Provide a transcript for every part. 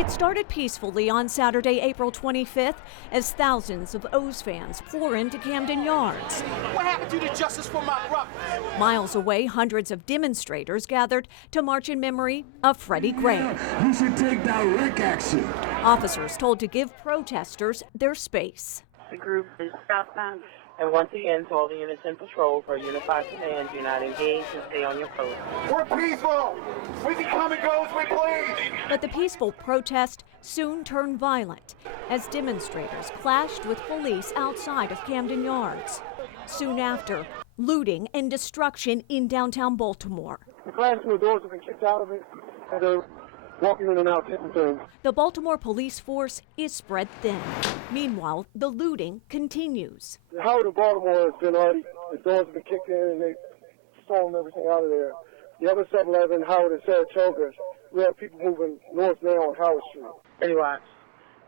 It started peacefully on Saturday, April 25th, as thousands of O's fans pour into Camden Yards. What happened to the justice for my brother? Miles away, hundreds of demonstrators gathered to march in memory of Freddie Gray. You should take direct action. Officers told to give protesters their space. The group is southbound. And once again, to all the units in patrol for a unified command, do not engage and stay on your post. We're peaceful. We can come and go as we please. But the peaceful protest soon turned violent as demonstrators clashed with police outside of Camden Yards. Soon after, looting and destruction in downtown Baltimore. The classroom doors have been kicked out of it, and they're walking in and out taking things. The Baltimore police force is spread thin. Meanwhile, the looting continues. The Howard of Baltimore has been already, the doors have been kicked in and they've stolen everything out of there. The other 7-Eleven, Howard and Saratoga, we have people moving north now on Howard Street. Anyway.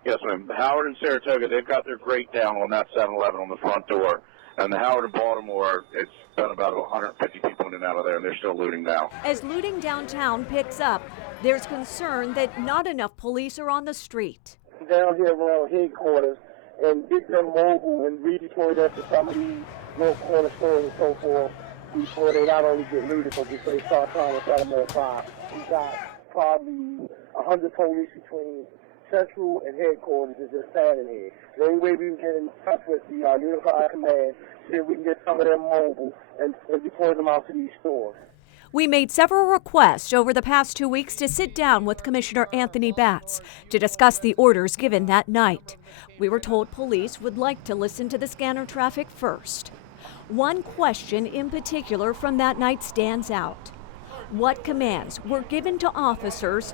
Yes, ma'am. Howard and Saratoga, they've got their grate down on that 7-Eleven on the front door. And the Howard of Baltimore, it's been about 150 people in and out of there, and they're still looting now. As looting downtown picks up, there's concern that not enough police are on the street. Down here around headquarters, and get them mobile and redeploy them to some of these little corner stores and so forth before they not only get looted, but before they start trying to set them on fire. We got probably 100 police between Central and headquarters is just standing here. The only way we can get in touch with the unified command is if we can get some of them mobile and deploy them out to these stores. We made several requests over the past 2 weeks to sit down with Commissioner Anthony Batts to discuss the orders given that night. We were told police would like to listen to the scanner traffic first. One question in particular from that night stands out. What commands were given to officers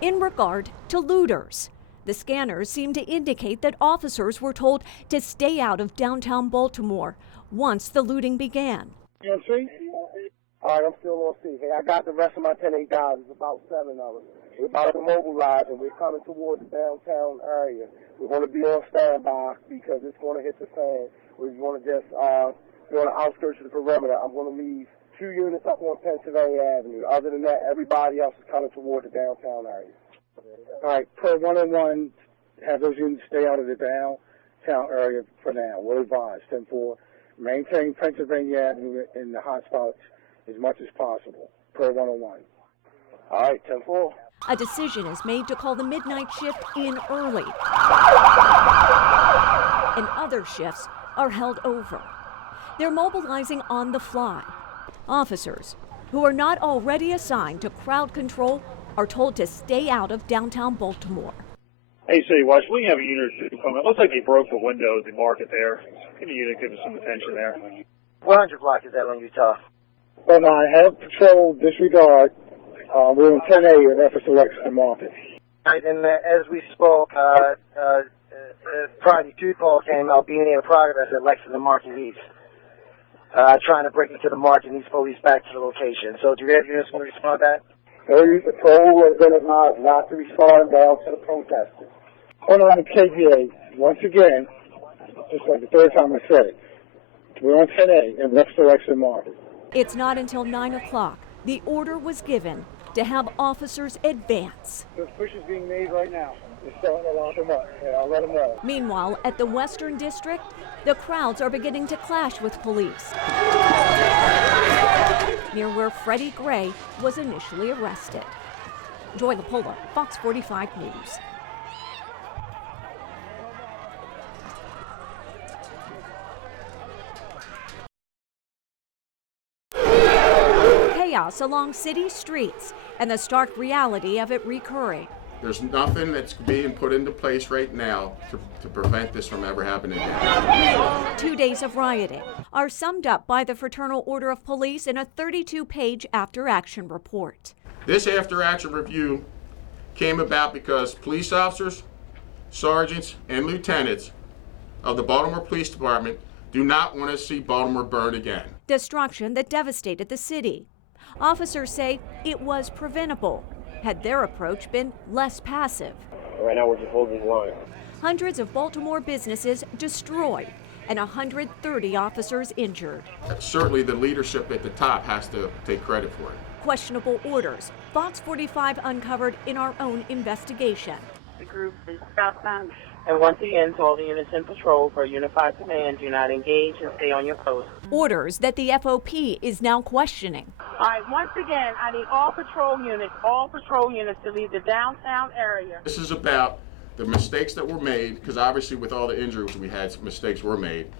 in regard to looters? The scanners seem to indicate that officers were told to stay out of downtown Baltimore once the looting began. You on C? All right, I'm still on C. Hey, I got the rest of my 10-8 guys. It's about 7 of them. We're about to mobilize, and we're coming towards the downtown area. We're going to be on standby because it's going to hit the fan. We're going to just be on the outskirts of the perimeter. I'm going to leave 2 units up on Pennsylvania Avenue. Other than that, everybody else is coming toward the downtown area. All right, per 101, have those units stay out of the downtown area for now. We're advised. 10-4, maintain Pennsylvania Avenue in the hot spots as much as possible, per 101. All right, 10-4. A decision is made to call the midnight shift in early, and other shifts are held over. They're mobilizing on the fly. Officers who are not already assigned to crowd control are told to stay out of downtown Baltimore. Hey, City Watch, we have a unit or two come in. Looks like they broke the window at the market there. Can a unit give us some attention there? 100 block is that on Utah? Well, I have patrol disregard. We're in 10A at Ephesus Lexington Market. Right, and as we spoke, Friday 2 call came out being in progress at Lexington Market East. Trying to break into the market and these police back to the location. So do you have units going to respond to that? 30 patrol has been advised not to respond down to the protesters. Hold on, KVA, once again, just like the third time I said it, we're on 10A in Webster Lexington Market. It's not until 9 o'clock the order was given to have officers advance. This push is being made right now. They're starting to lock them up. Yeah, I'll let them know. Meanwhile, at the Western District, the crowds are beginning to clash with police near where Freddie Gray was initially arrested. Joy LaPola, Fox 45 News. Chaos along city streets and the stark reality of it recurring. There's nothing that's being put into place right now to prevent this from ever happening again. 2 days of rioting are summed up by the Fraternal Order of Police in a 32-page after-action report. This after-action review came about because police officers, sergeants, and lieutenants of the Baltimore Police Department do not want to see Baltimore burn again. Destruction that devastated the city. Officers say it was preventable had their approach been less passive. Right now we're just holding the line. Hundreds of Baltimore businesses destroyed and 130 officers injured. Certainly the leadership at the top has to take credit for it. Questionable orders, Fox 45 uncovered in our own investigation. The group is southbound. And once again, to all the units in patrol for a unified command, do not engage and stay on your post. Orders that the FOP is now questioning. All right, once again, I need all patrol units to leave the downtown area. This is about the mistakes that were made, because obviously with all the injuries we had, mistakes were made,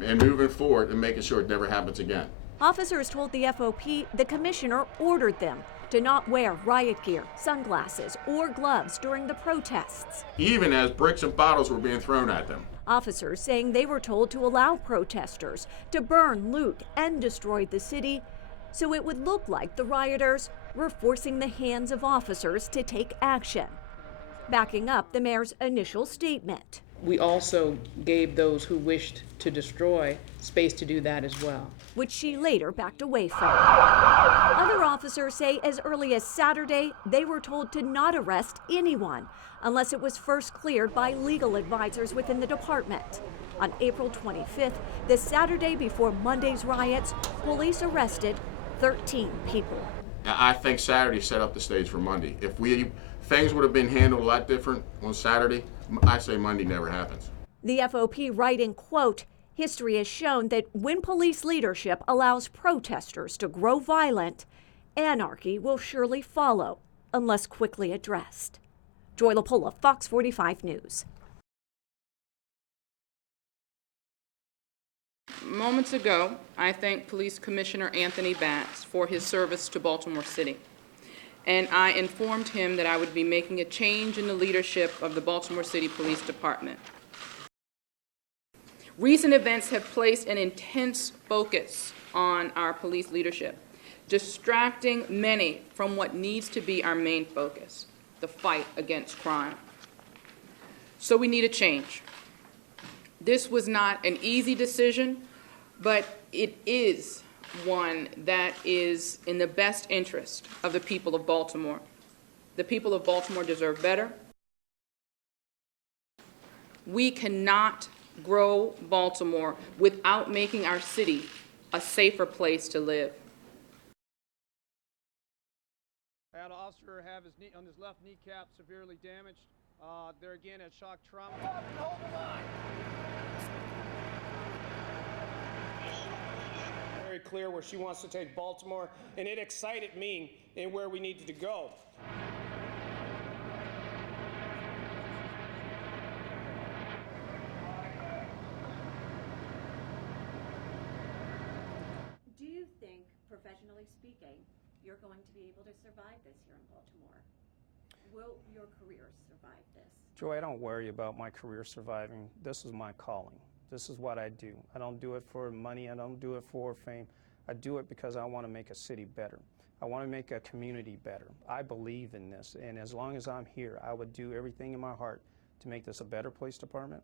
and moving forward and making sure it never happens again. Officers told the FOP the commissioner ordered them to not wear riot gear, sunglasses, or gloves during the protests, even as bricks and bottles were being thrown at them. Officers saying they were told to allow protesters to burn, loot, and destroy the city so it would look like the rioters were forcing the hands of officers to take action, backing up the mayor's initial statement. We also gave those who wished to destroy space to do that as well, which she later backed away from. Other officers say as early as Saturday, they were told to not arrest anyone unless it was first cleared by legal advisors within the department. On April 25th, the Saturday before Monday's riots, police arrested 13 people. I think Saturday set up the stage for Monday. If things would have been handled a lot different on Saturday, I say Monday never happens. The FOP writing, quote, "History has shown that when police leadership allows protesters to grow violent, anarchy will surely follow unless quickly addressed." Joy LaPolla, Fox 45 News. Moments ago, I thanked Police Commissioner Anthony Batts for his service to Baltimore City, and I informed him that I would be making a change in the leadership of the Baltimore City Police Department. Recent events have placed an intense focus on our police leadership, distracting many from what needs to be our main focus, the fight against crime. So we need a change. This was not an easy decision, but it is one that is in the best interest of the people of Baltimore. The people of Baltimore deserve better. We cannot grow Baltimore without making our city a safer place to live. I had an officer have his knee on his left kneecap severely damaged. There again at shock trauma. Very clear where she wants to take Baltimore, and it excited me in where we needed to go. Do you think, professionally speaking, you're going to be able to survive this here in Baltimore? Will your career survive this? Joy, I don't worry about my career surviving. This is my calling. This is what I do. I don't do it for money. I don't do it for fame. I do it because I want to make a city better. I want to make a community better. I believe in this, and as long as I'm here, I would do everything in my heart to make this a better police department,